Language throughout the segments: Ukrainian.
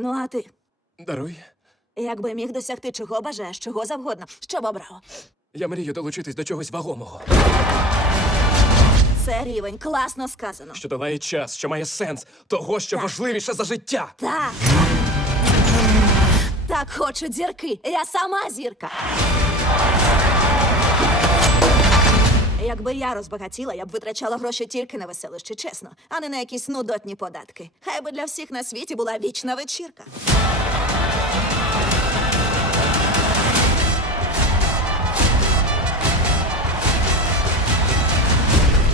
Ну, а ти даруй. Якби міг досягти, чого бажаєш, чого завгодно, що б обрав. Я мрію долучитись до чогось вагомого. Це рівень. Класно сказано. Що дає час, що має сенс, того, що так. важливіше за життя. Так. Так хочуть зірки. Я сама зірка. Якби я розбагатіла, я б витрачала гроші тільки на веселощі, чесно, а не на якісь нудотні податки. Хай би для всіх на світі була вічна вечірка.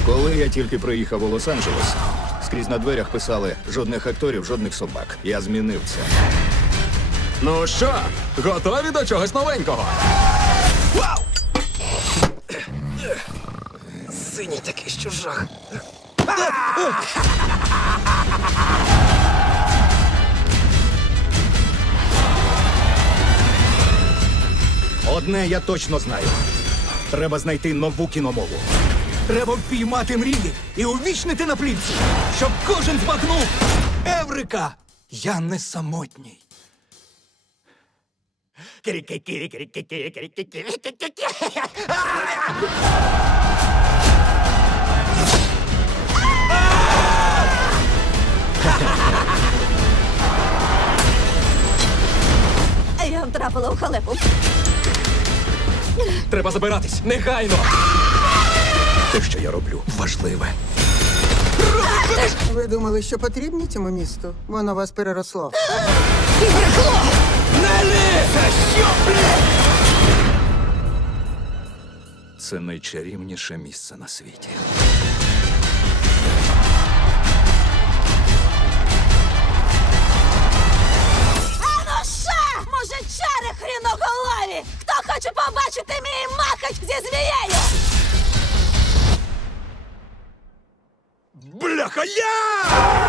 Коли я тільки приїхав у Лос-Анджелес, скрізь на дверях писали жодних акторів, жодних собак. Я змінив це. Ну що, готові до чогось новенького? Вау! синій такий що в жах. Одне я точно знаю. Треба знайти нову кіномову. Треба впіймати мрії і увічнити на плівці, щоб кожен збагнув еврика. Я не самотній. <ілик _ді> Треба забиратись негайно. Те, що я роблю, важливе. Ру, ру. Ви думали, що потрібні цьому місту? Воно вас переросло. Це найчарівніше місце на світі. Хто хоче побачити мій махоч зі змією? я!